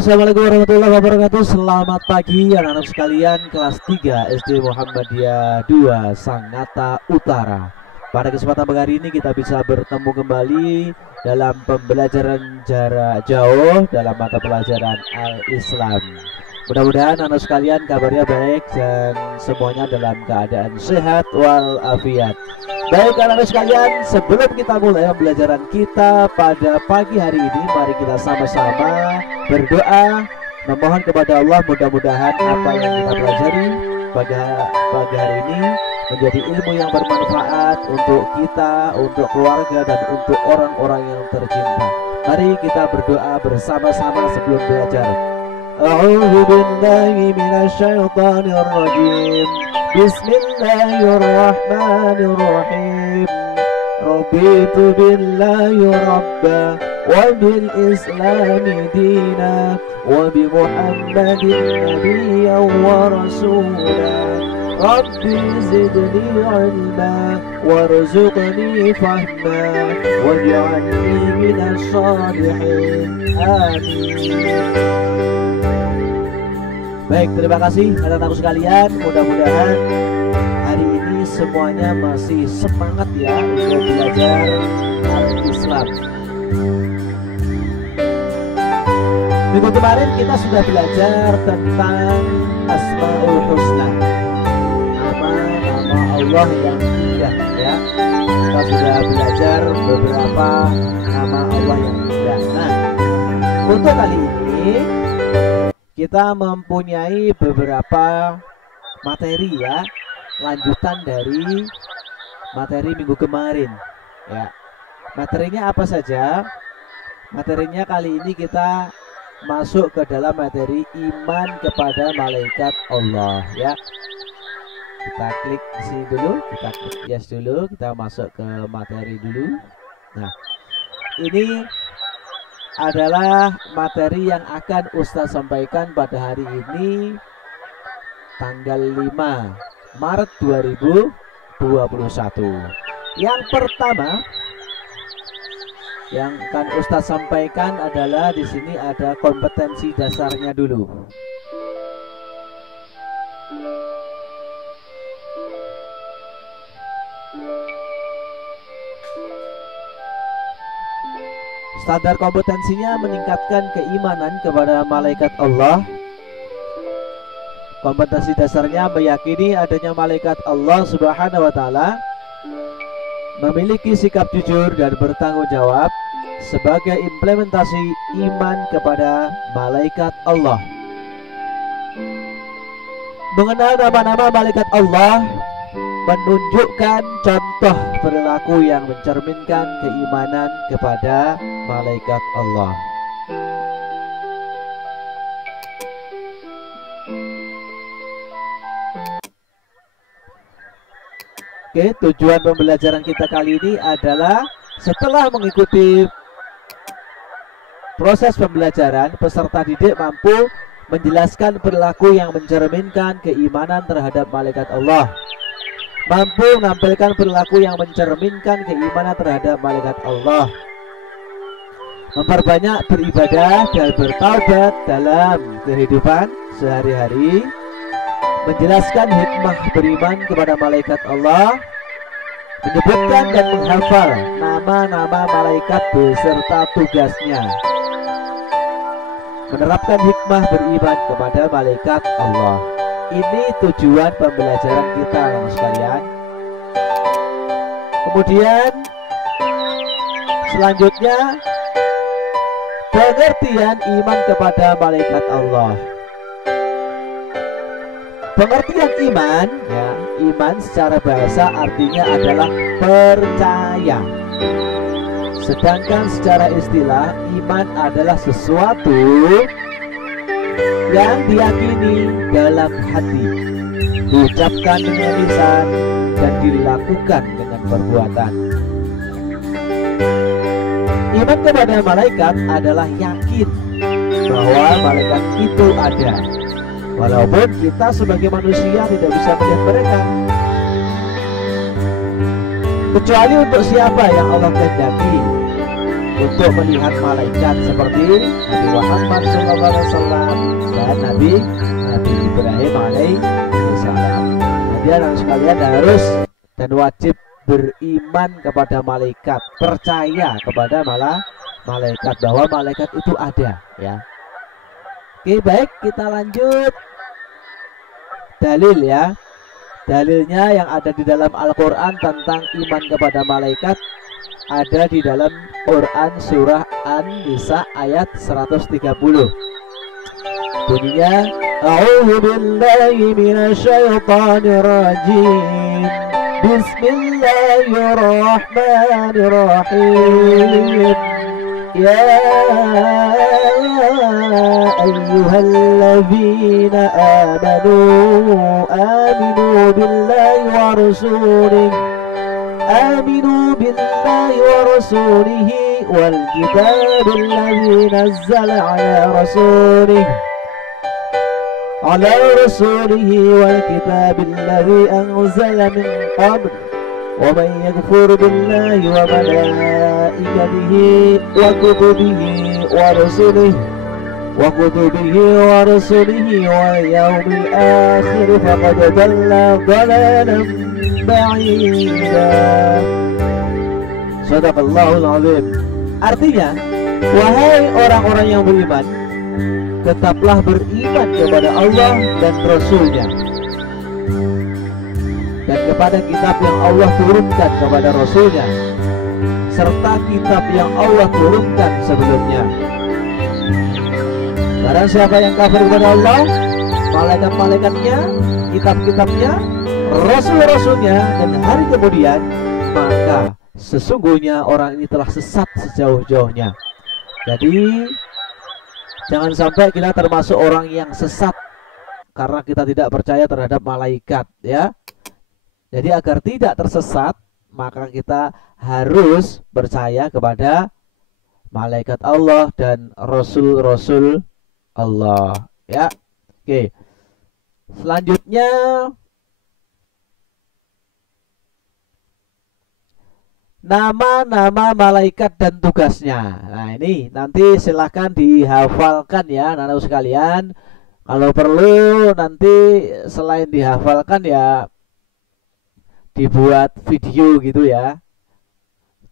Assalamualaikum warahmatullahi wabarakatuh. Selamat pagi anak-anak sekalian kelas 3 SD Muhammadiyah 2 Sangatta Utara. Pada kesempatan pagi hari ini kita bisa bertemu kembali dalam pembelajaran jarak jauh dalam mata pelajaran Al-Islam. Mudah-mudahan anak sekalian kabarnya baik dan semuanya dalam keadaan sehat walafiat. Baik anak-anak sekalian, sebelum kita mulai pembelajaran kita pada pagi hari ini, mari kita sama-sama berdoa memohon kepada Allah mudah-mudahan apa yang kita pelajari pada pagi hari ini menjadi ilmu yang bermanfaat untuk kita, untuk keluarga, dan untuk orang-orang yang tercinta. Mari kita berdoa bersama-sama sebelum belajar. A'udzu billahi minasyaitonir rajim. Bismillahirrahmanirrahim. Raditu billahi rabba wa bil islami dina wa bi Muhammadin nabiyyan wa rasula. Rabbi zidni ilma warzuqni fahma waj'alni minas shalihin. Amin. Baik, terima kasih anak-anakku sekalian. Mudah-mudahan hari ini semuanya masih semangat ya untuk belajar Al-Islam. Minggu kemarin kita sudah belajar tentang Asmaul Husna, nama-nama Allah yang indah ya. Kita sudah belajar beberapa nama Allah yang indah. Nah, untuk kali ini kita mempunyai beberapa materi ya, lanjutan dari materi minggu kemarin ya. Materinya apa saja? Materinya kali ini kita masuk ke dalam materi iman kepada malaikat Allah ya. Kita klik di sini dulu, kita klik yes dulu, kita masuk ke materi dulu. Nah, ini adalah materi yang akan Ustadz sampaikan pada hari ini tanggal 5 Maret 2021. Yang pertama yang akan Ustadz sampaikan adalah di sini ada kompetensi dasarnya dulu. Standar kompetensinya meningkatkan keimanan kepada malaikat Allah. Kompetensi dasarnya meyakini adanya malaikat Allah Subhanahu wa Ta'ala, memiliki sikap jujur dan bertanggung jawab sebagai implementasi iman kepada malaikat Allah. Mengenal nama-nama malaikat Allah menunjukkan contoh perilaku yang mencerminkan keimanan kepada malaikat Allah. Oke, tujuan pembelajaran kita kali ini adalah setelah mengikuti proses pembelajaran, peserta didik mampu menjelaskan perilaku yang mencerminkan keimanan terhadap malaikat Allah, mampu menampilkan perilaku yang mencerminkan keimanan terhadap malaikat Allah, memperbanyak beribadah dan bertaubat dalam kehidupan sehari-hari, menjelaskan hikmah beriman kepada malaikat Allah, menyebutkan dan menghafal nama-nama malaikat beserta tugasnya, menerapkan hikmah beriman kepada malaikat Allah. Ini tujuan pembelajaran kita anak sekalian. Kemudian selanjutnya pengertian iman kepada malaikat Allah. Pengertian iman ya, iman secara bahasa artinya adalah percaya. Sedangkan secara istilah iman adalah sesuatu yang diyakini dalam hati, diucapkan dengan lisan, dan dilakukan dengan perbuatan. Iman kepada malaikat adalah yakin bahwa malaikat itu ada, walaupun kita sebagai manusia tidak bisa melihat mereka, kecuali untuk siapa yang Allah kehendaki. untuk melihat malaikat seperti Nabi Muhammad SAW dan Nabi Ibrahim alaihissalam. Jadi anak sekalian harus dan wajib beriman kepada malaikat, percaya kepada malaikat bahwa malaikat itu ada, ya. Oke, baik, kita lanjut dalil, ya. Dalilnya yang ada di dalam Al-Quran tentang iman kepada malaikat ada di dalam Quran surah An-Nisa ayat 130. Bunyinya, A'udzu billahi minasyaitonir rajim. Bismillahirrahmanirrahim. Ya ayyuhalladzina amanu aminu billahi wa rasulihi آمنوا بالله ورسوله والكتاب الذي نزل على رسوله والكتاب الذي أنزل من قبل ومن يكفر بالله وملائكته وكتبه ورسله واليوم الآخر فقد ضل ضلالا Sadaqallahul azim. Artinya, wahai orang-orang yang beriman, tetaplah beriman kepada Allah dan Rasul-Nya dan kepada kitab yang Allah turunkan kepada Rasul-Nya serta kitab yang Allah turunkan sebelumnya. Barang siapa yang kafir kepada Allah, malaikat-malaikatnya, kitab-kitabnya, Rasul-Rasulnya dan hari kemudian, maka sesungguhnya orang ini telah sesat sejauh-jauhnya. Jadi jangan sampai kita termasuk orang yang sesat karena kita tidak percaya terhadap malaikat, ya. Jadi agar tidak tersesat, maka kita harus percaya kepada malaikat Allah dan Rasul-Rasul Allah, ya. Oke. Selanjutnya, nama-nama malaikat dan tugasnya. Nah, ini nanti silahkan dihafalkan, ya anak-anak sekalian. Kalau perlu nanti selain dihafalkan, ya dibuat video gitu, ya.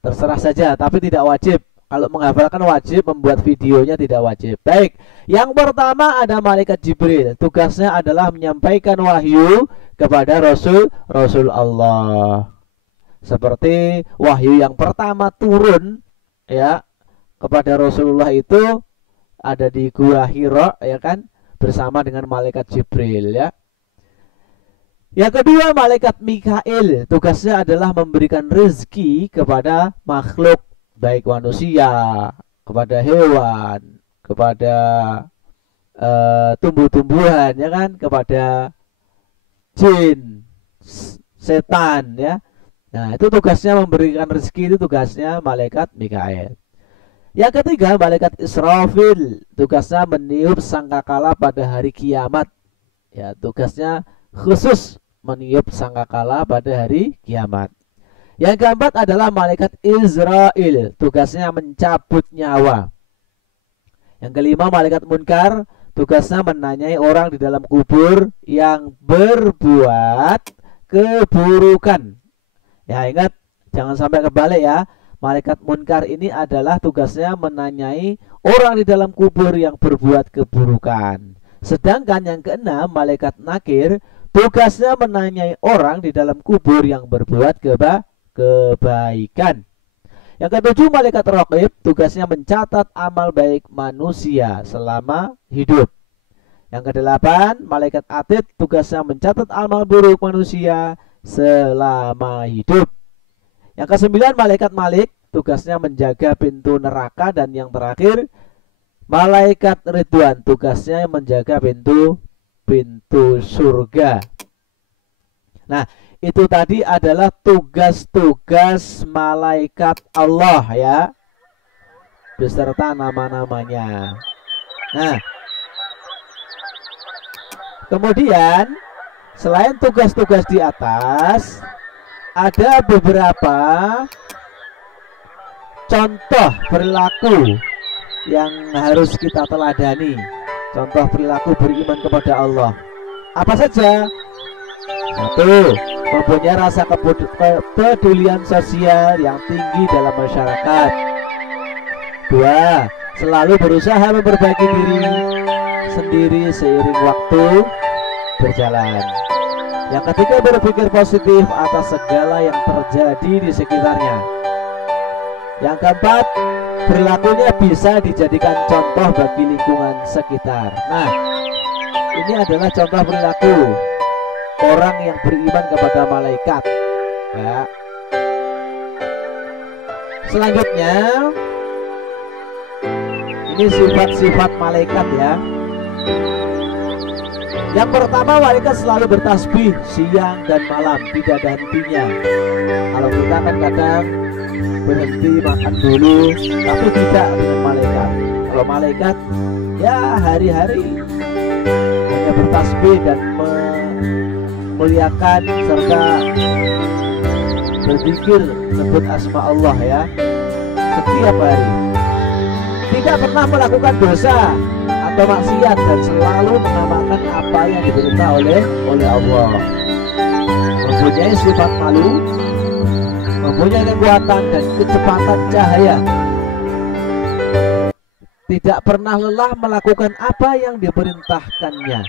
Terserah saja, tapi tidak wajib. Kalau menghafalkan wajib, membuat videonya tidak wajib. Baik, yang pertama ada malaikat Jibril. Tugasnya adalah menyampaikan wahyu kepada Rasul Allah. Seperti wahyu yang pertama turun, ya, kepada Rasulullah itu ada di Gua Hira, ya kan, bersama dengan malaikat Jibril, ya. Yang kedua malaikat Mikail. Tugasnya adalah memberikan rezeki kepada makhluk, baik manusia, kepada hewan, kepada tumbuh-tumbuhan, ya kan, kepada jin, setan, ya. Nah, itu tugasnya memberikan rezeki, itu tugasnya malaikat Mikail. Yang ketiga malaikat Israfil. Tugasnya meniup sangkakala pada hari kiamat. Ya, tugasnya khusus meniup sangkakala pada hari kiamat. Yang keempat adalah malaikat Israel. Tugasnya mencabut nyawa. Yang kelima malaikat Munkar. Tugasnya menanyai orang di dalam kubur yang berbuat keburukan. Ya, ingat, jangan sampai kebalik, ya. Malaikat Munkar ini adalah tugasnya menanyai orang di dalam kubur yang berbuat keburukan. Sedangkan yang keenam malaikat Nakir, tugasnya menanyai orang di dalam kubur yang berbuat kebaikan. Yang ketujuh malaikat Raqib, tugasnya mencatat amal baik manusia selama hidup. Yang kedelapan malaikat Atid, tugasnya mencatat amal buruk manusia selama hidup. Yang kesembilan malaikat Malik, tugasnya menjaga pintu neraka. Dan yang terakhir malaikat Ridwan, tugasnya menjaga pintu surga. Nah, itu tadi adalah tugas-tugas malaikat Allah, ya, beserta nama-namanya. Nah, kemudian selain tugas-tugas di atas, ada beberapa contoh perilaku yang harus kita teladani, contoh perilaku beriman kepada Allah. Apa saja? Satu, mempunyai rasa kepedulian sosial yang tinggi dalam masyarakat. Dua, selalu berusaha memperbaiki diri sendiri seiring waktu berjalan. Yang ketiga, berpikir positif atas segala yang terjadi di sekitarnya. Yang keempat, perilakunya bisa dijadikan contoh bagi lingkungan sekitar. Nah, ini adalah contoh perilaku orang yang beriman kepada malaikat, ya. Selanjutnya, ini sifat-sifat malaikat, ya. Yang pertama, malaikat selalu bertasbih siang dan malam, tidak ada hentinya. Kalau kita kan kadang berhenti makan dulu, tapi tidak dengan malaikat. Kalau malaikat, ya hari-hari hanya bertasbih dan memuliakan serta berzikir sebut asma Allah, ya, setiap hari. Tidak pernah melakukan dosa atau maksiat dan selalu mengamalkan apa yang diperintah oleh Allah. Mempunyai sifat malu, mempunyai kekuatan dan kecepatan cahaya, tidak pernah lelah melakukan apa yang diperintahkannya.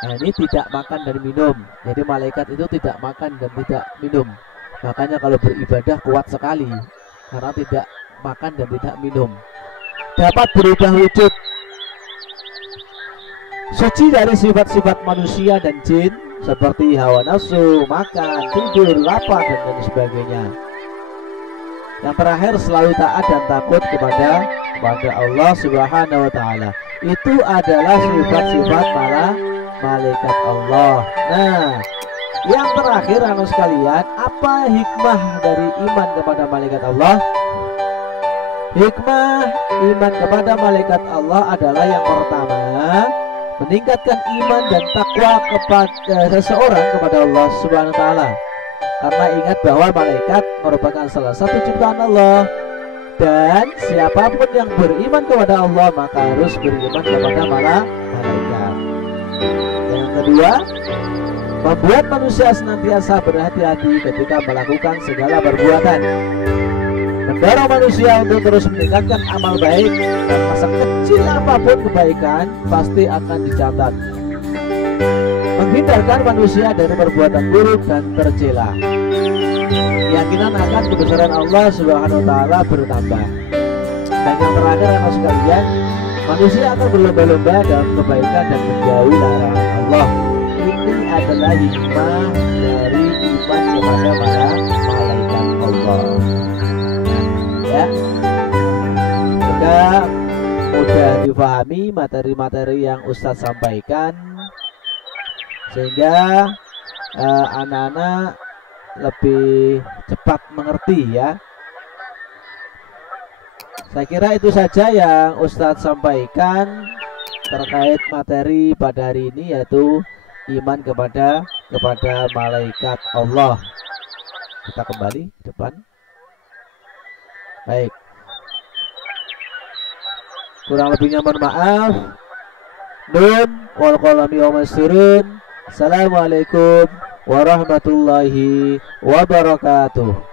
Nah, ini tidak makan dan minum. Jadi malaikat itu tidak makan dan tidak minum. Makanya kalau beribadah kuat sekali, karena tidak makan dan tidak minum. Dapat berubah wujud, suci dari sifat-sifat manusia dan jin seperti hawa nafsu, makan, tidur, lapar, dan lain sebagainya. Yang terakhir, selalu taat dan takut kepada Allah Subhanahu wa Ta'ala. Itu adalah sifat-sifat malaikat Allah. Nah, yang terakhir anak sekalian, apa hikmah dari iman kepada malaikat Allah? Hikmah iman kepada malaikat Allah adalah yang pertama, meningkatkan iman dan takwa kepada seseorang kepada Allah Subhanahu wa Ta'ala. Karena ingat bahwa malaikat merupakan salah satu ciptaan Allah, dan siapapun yang beriman kepada Allah maka harus beriman kepada malaikat. Yang kedua, membuat manusia senantiasa berhati-hati ketika melakukan segala perbuatan, mendorong manusia untuk terus meningkatkan amal baik, dan sekecil apapun kebaikan pasti akan dicatat, menghindarkan manusia dari perbuatan buruk dan tercela. Keyakinan akan kebesaran Allah Subhanahu wa Ta'ala bertambah. Dan yang terakhir anak sekalian, manusia akan berlomba-lomba dalam kebaikan dan menjauhi larangan Allah. Ini adalah hikmah dari iman kepada para malaikat Allah. Ya, sudah mudah dipahami materi-materi yang Ustadz sampaikan, sehingga anak-anak lebih cepat mengerti, ya. Saya kira itu saja yang Ustadz sampaikan terkait materi pada hari ini, yaitu iman kepada malaikat Allah. Kita kembali ke depan. Baik, kurang lebihnya mohon maaf. Nun wal qalami wa masturun. Assalamualaikum warahmatullahi wabarakatuh.